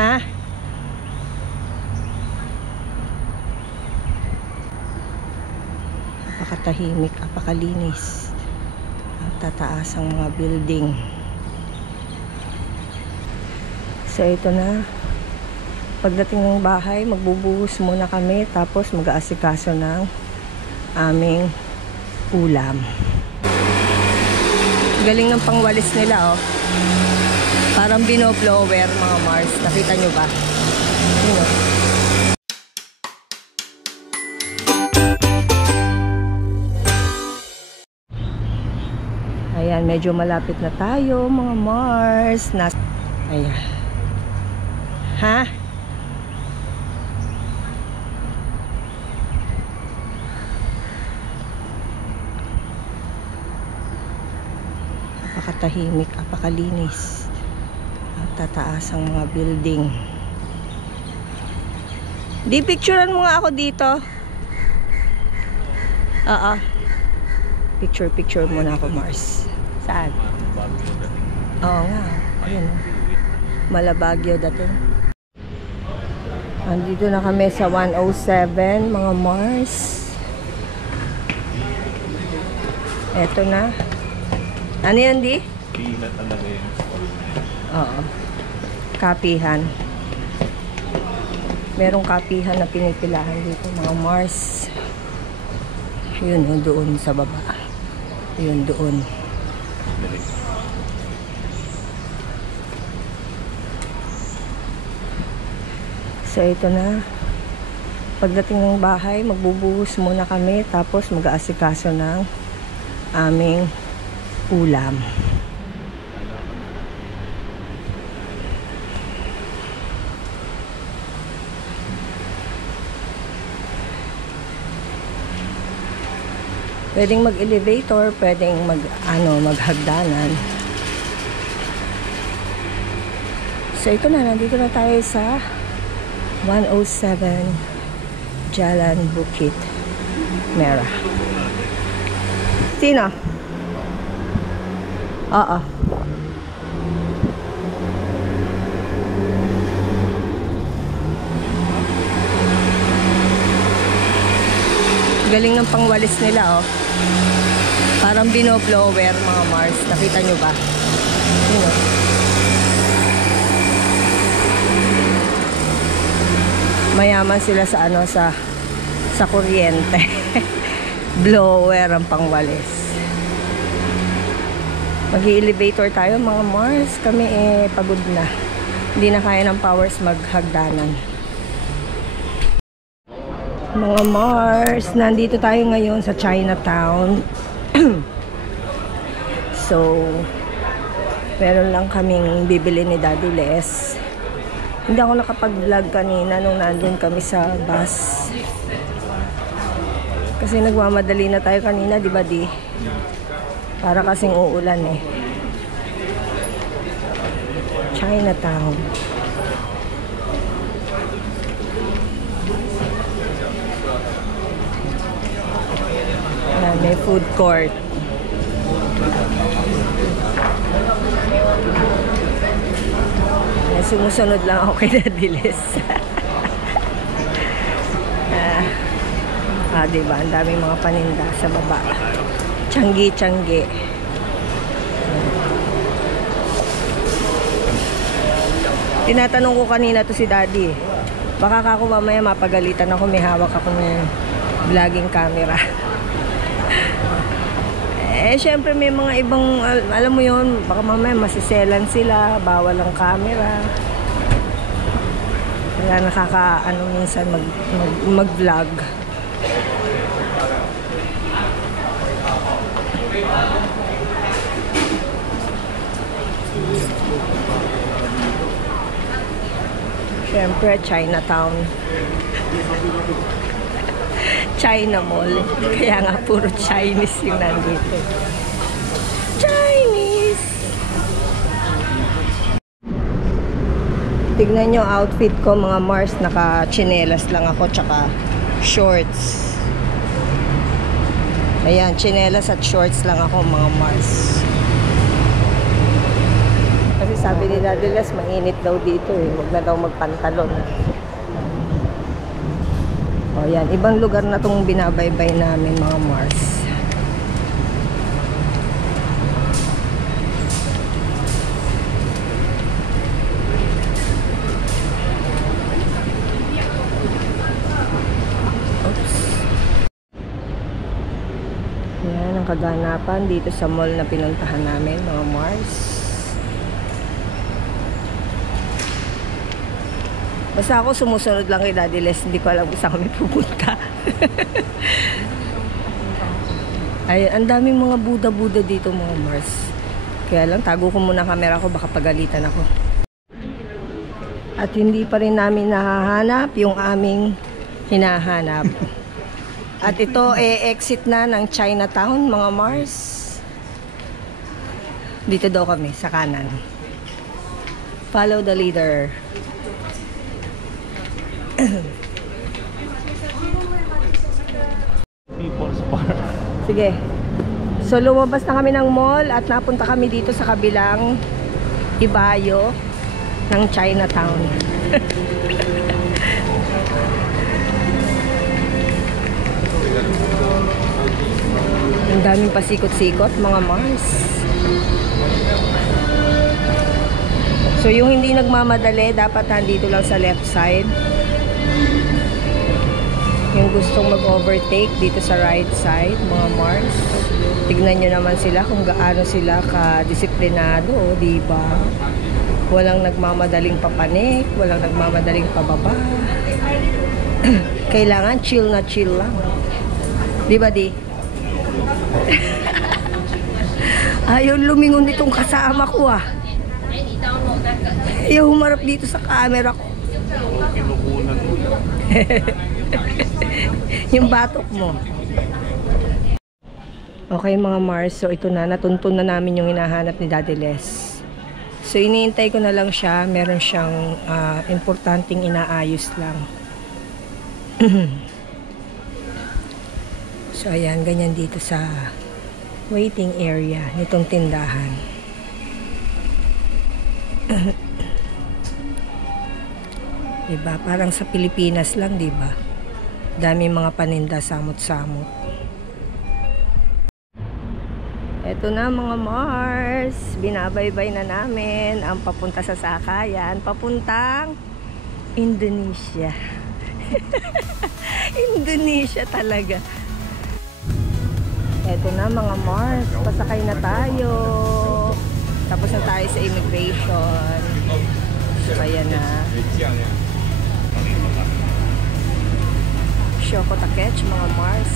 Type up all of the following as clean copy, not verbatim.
Ha? Napakatahimik, napakalinis. Ang tataas ang mga building. So ito na. Pagdating ng bahay, magbubuhos muna kami, tapos mag-aasikaso ng aming ulam. Galing ng pangwalis nila, oh. Parang binoblower, mga Mars. Nakita nyo ba? Yun, oh. Ayan, medyo malapit na tayo, mga Mars. Ayan. Ha? Napakatahimik, napakalinis. Ang tataas ang mga building. Di picturean mo nga ako dito. Oo. Picture muna ako, Mars. Saan? Oo nga. Ayun. Malabagyo dating. Andito na kami sa 107, mga Mars. Eto na. Ano yan, Di? Oo. Kapihan. Merong kapihan na pinipilahan dito, mga Mars. Yun, doon sa baba. Yun, doon. So, ito na. Pagdating ng bahay, magbubuhos muna kami, tapos mag-aasikaso ng aming ulam. Pwedeng mag-elevator, pwedeng maghagdanan. So ito na, nandito na tayo sa 107 Jalan Bukit Merah. Sino? Oo. Galing ng pangwalis nila, oh. Parang binoblower, mga Mars. Nakita nyo ba? Yun, oh. Mayaman sila sa sa kuryente. Blower ang pangwalis. Mag-i-elevator tayo, mga Mars. Kami pagod na. Hindi na kaya ng powers maghagdanan. Mga Mars, nandito tayo ngayon sa Chinatown. So, meron lang kaming bibili ni Daddy Les. Hindi ako nakapag-vlog kanina nung nandun kami sa bus. Kasi nagmamadali na tayo kanina, di ba, Di? Para kasing uulan, eh. Chinatown. Ayan, may food court. Ayan, sumusunod lang ako kay Daddy Les. Diba? Ang daming mga paninda sa baba. Tiyanggi. Tinatanong ko kanina to si Daddy. Baka ako mamaya mapagalitan ako, may hawak ako ng vlogging camera. Syempre may mga ibang, alam mo yun, baka mamaya masiselan sila, bawal ang camera. Kaya nakaka-ano minsan mag-vlog. Syempre, Chinatown. China Mall. Kaya nga puro Chinese yung nandito. Chinese! Tignan nyo outfit ko, mga Mars. Naka-chinelas lang ako, tsaka shorts. Ayan, chinelas at shorts lang ako, mga Mars. Kasi sabi ni Daddy Les, mainit daw dito eh. Huwag na daw magpantalon. O yan, ibang lugar na itong binabaybay namin mga Mars. Oops. Yan ang kaganapan dito sa mall na pinuntahan namin mga Mars. Basta ako sumusunod lang kay Daddy Les. Hindi ko alam kung saan kami pupunta. Ay, ang daming mga Buddha-Buddha dito mga Mars. Kaya lang, tago ko muna camera ko. Baka pagalitan ako. At hindi pa rin namin nahahanap yung aming hinahanap. At ito, exit na ng Chinatown mga Mars. Dito daw kami, sa kanan. Follow the leader. People's Park. Sige. So lumabas na kami ng mall at napunta kami dito sa kabilang ibayo ng Chinatown. Ang daming pasikot-sikot mga Mars. So yung hindi nagmamadali dapat nandito lang sa left side. Yung gustong mag-overtake dito sa right side, mga Mars. Tignan nyo naman sila kung gaano sila ka-disiplinado, diba? Walang nagmamadaling papanik, walang nagmamadaling pababa. Kailangan chill na chill lang. Diba, di? Ayaw lumingon nitong kasama ko, ah. Ayaw humarap dito sa camera ko. Kinukunan mo. Yung batok mo. Okay mga Mars, so ito na, natuntun na namin yung hinahanap ni Daddy Les. So iniintay ko na lang siya, meron siyang importanteng inaayos lang. So ayan, ganyan dito sa waiting area nitong tindahan. Diba? Parang sa Pilipinas lang, diba? Dami mga paninda, samot-samot. Eto na mga Mars, binabaybay na namin ang papunta sa sakayan, papuntang Indonesia. Indonesia talaga. Eto na mga Mars, pasakay na tayo. Tapos na tayo sa immigration. So ayan na. Shoko Takech, mga Mars.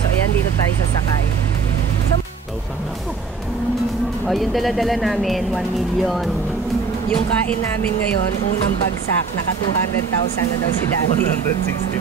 So ayan, dito tayo sasakay. O, yung dala-dala namin, 1 million. Yung kain namin ngayon, unang bagsak, naka 200,000 na daw si Daddy. 165.